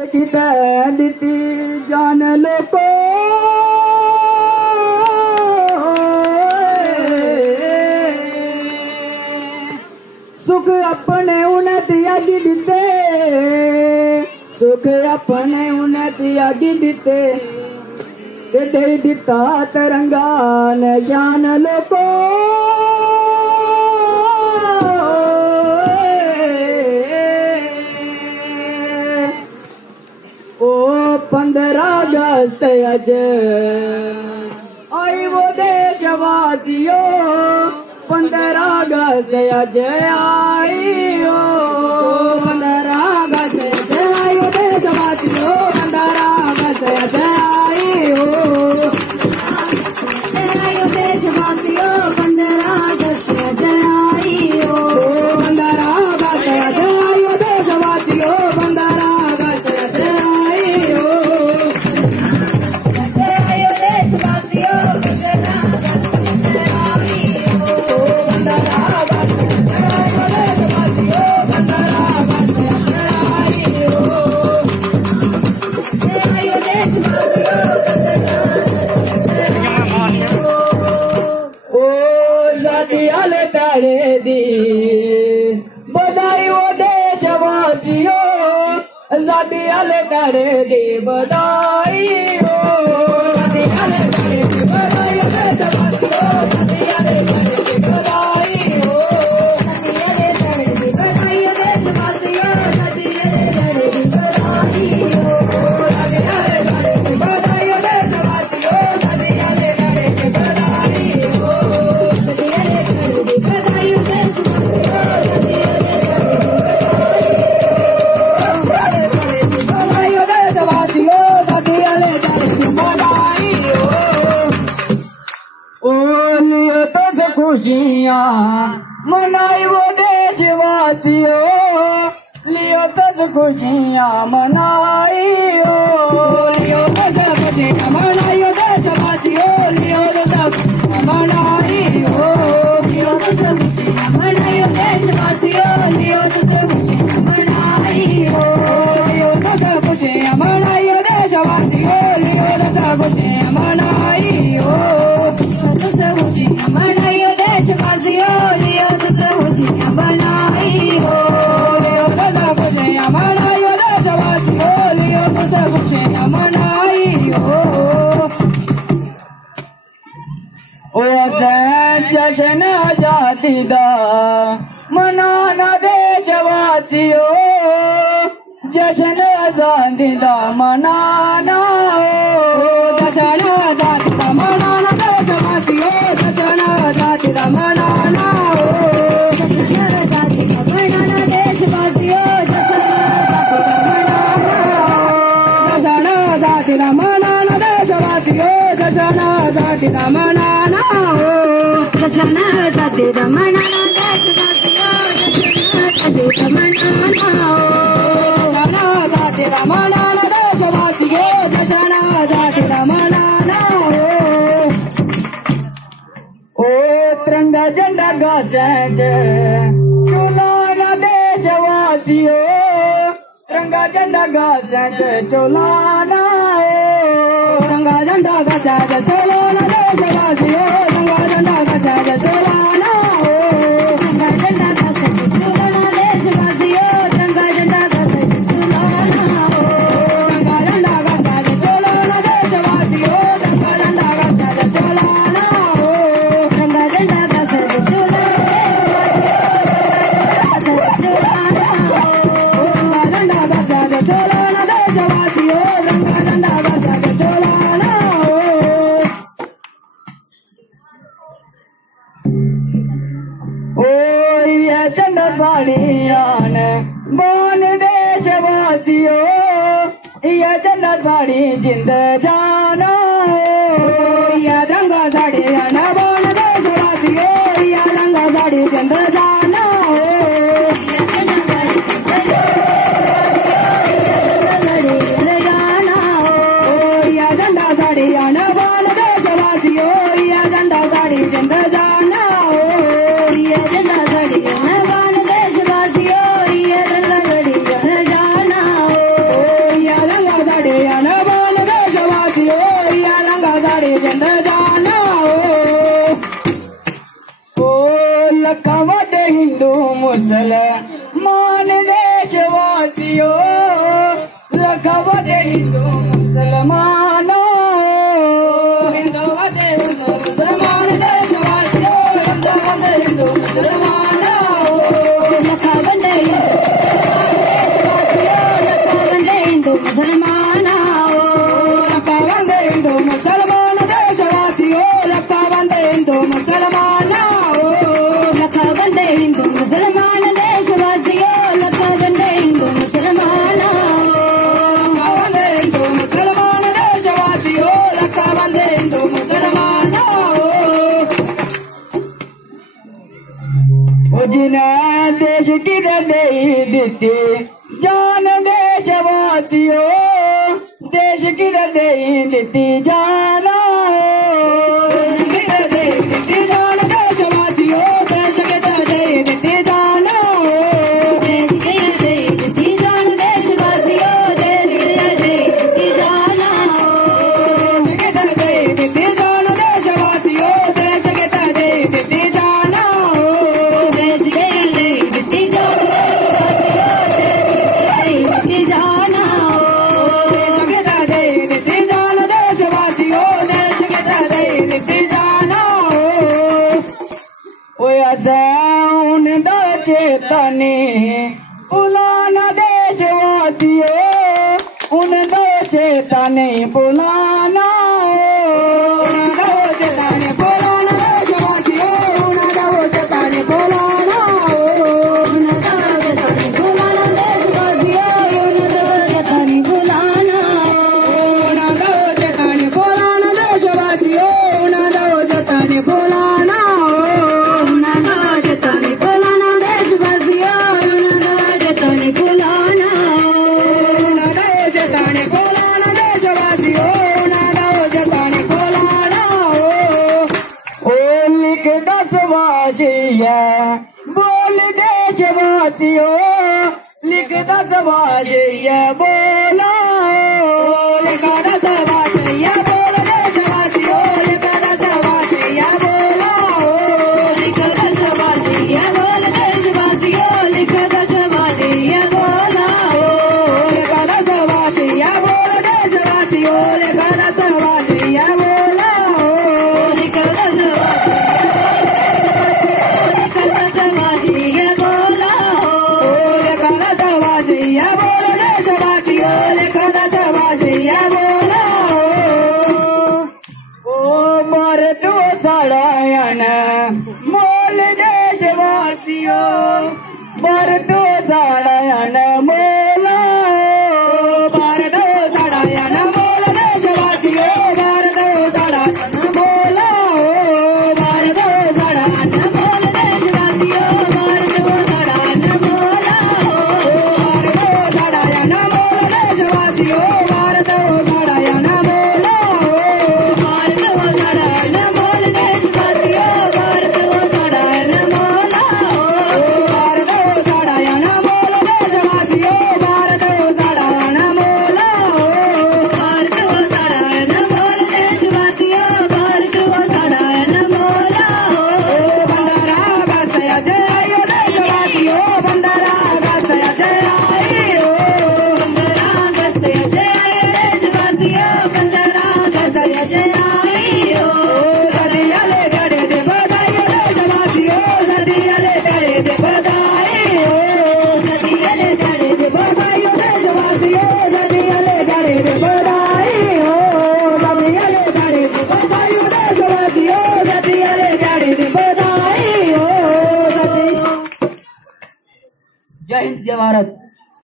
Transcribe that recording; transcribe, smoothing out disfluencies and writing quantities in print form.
दिती जान लोको सुख अपने उन्हें आगे दिते, सुख अपने उन्हें आगे दिते, दे दिता तरंगा निशान लोको ओ 15 अगस्त अज आई वो देशवासियों, 15 अगस्त अज आई हो, 15 अगस्त आई वो देशवासियों, 15 अगस्त अज आई हो, देशवासियों 15 अगस्त अज आई हो, 15 अगस्त अज आई हो देशवासियों, 15 अगस्त अज आई हो, तारे दी बधाई वो देशवासियों, आजादी वाले तारे दी बधाई हो, आजादी वाले तारे दी बधाई हो देशवासियों, आजादी वाले तारे दी बधाई हो, आजादी वाले तारे दी बधाई हो देशवासियों, आजादी वाले तारे दी बधाई हो, आजादी वाले तारे दी बधाई हो देशवासियों, आजादी वाले तारे दी बधाई हो, खुशियाँ मनाई वो देशवासियों, लियो दस खुशियाँ मनाई हो, लियो दस खुशियाँ मनाई हो देशवासियों, लियो दस खुशियाँ मनाई हो, लियो दस खुशियाँ मनाई हो देशवासियों, लियो दस खुशियाँ मनाई हो, लियो दस खुशियाँ मनाई हो देशवासियों, लियो दस खुशियाँ मनाई हो, दस खुशियाँ मनाई हो देशवासियों, लियो दस खुशियाँ मनाई हो, लियो दस खुशियाँ मनाई हो देशवासियों, लियो दस खुशियाँ मनाई हो, ओ जश्न आजादी दा मनाना देशवासियों, जश्न आजादी दा मनाना हो, जश्न आजादी दा मनाना देशवासियों, जश्न आजादी दा मनाना हो, जश्न आजादी दा मनाना देशवासियों, जश्न आजादी दा मनाना देशवासियों, जश्न आजादी दा मनाना हो, जश्न आजादी दा मनाना देशवासियों, जश्न आजादी दा मनाना हो, जश्न आजादी दा मनाना देशवासियों, जश्न आजादी दा मनाना हो, ओ तिरंगा झंडा गाजें चुलाना देशवासियों, तिरंगा झंडा गाजें चुलाना हो, तिरंगा झंडा गाजें चुलाना देशवासियों, तिरंगा झंडा गाजें चुलाना हो, तिरंगा झंडा गाजें चुलाना देशवासियों, तिरंगा झंडा गाजें चुलाना हो, तिरंगा झंडा गाजें चुलाना देशवासियों, तिरंगा झंडा गाजें चुलाना हो, तिरंगा झंडा गाजें चुलाना देशवासियों, तिरंगा झंडा गाजें चुलाना हो, ओ ये झंडा साड़ियान बान देशवासियों, ये झंडा साड़ी जिंद जाना हो, ये रंगा साड़ियान बान देशवासियों, ये रंगा साड़ी जिंद जाना हो, ये झंडा साड़ियान बान देशवासियों, ये झंडा साड़ी जिंद जाना हो, ये झंडा साड़ियान बान देशवासियों, ये झंडा साड़ी जिंद जाना हो, साड़ी अनबान देशवासियों या लंगा साड़ी जिंद जाना ओ लखा वड्डे हिंदू मुसलमान देशवासियों लखा वड्डे हिंदू मुसलमान हिंदू वड्डे हिंदू मुसलमान देशवासियों लखा वड्डे हिंदू मुसलमान लखा वड्डे हिंदू मुसलमान लखा वड्डे हिंदू मुसलमान देशवासियों लखा वड्डे हिंदू मुसलमान लखा वड्डे हिंदू मुसलमान देशवासियों लखा वड्डे हिंदू मुसलमान लखा वड्डे हिंदू मुसलमान देशवासियों लखा वड्डे हिंदू मुसलमान जिन्हें देश की दे देती जान देशवासियों देश की दे देती जाना चेतने बुलाना देशवासियों उन दो चेतने बुलाना चेतने बुलाना देशवासियों उन दो चेतने बुलाना उन दो चेतने बुलाना देशवासियों उन दो चेतने बुलाना उन दो चेतने बुलाना देशवासियों उन दो चेतने बुलाना बोल देशवासियों लिख दसवासिया बोला लिख दसवासिया बोल देशवासियों लिख दसवासिया बोला लिख दसवासिया बोल देशवासियों लिख दसवासिया बोला लिख दसवासिया बोल देशवासियों लिख दसवासिया बोला लिख मोल देशवासियों भारतो साड़ायन मोला भारतो साड़ायन मोल देशवासियों भारतो साड़ायन मोला भारतो साड़ायन मोल देशवासियों भारतो साड़ायन मोला भारतो साड़ायन मोल देशवासियों भारतो साड़ायन मोला भारतो साड़ायन मोल देशवासियों भारतो साड़ायन मोला भारतो साड़ायन मोल देशवासियों भारतो साड़ायन मोला भारतो साड़ायन मोल देशवासियों भारतो साड़ायन मोला बंदरा गसया जय देशवासियों बंदरा गसया जय बंदरा गसया जय देशवासियों बंदरा गसया जय सदियाले गड़े दे बधाई देशवासियों सदियाले गड़े दे बधाई सदियाले गड़े दे बधाई देशवासियों सदियाले गड़े दे बधाई सदियाले गड़े दे बधाई देशवासियों सदियाले गड़े दे बधाई जय हिंद जय भारत।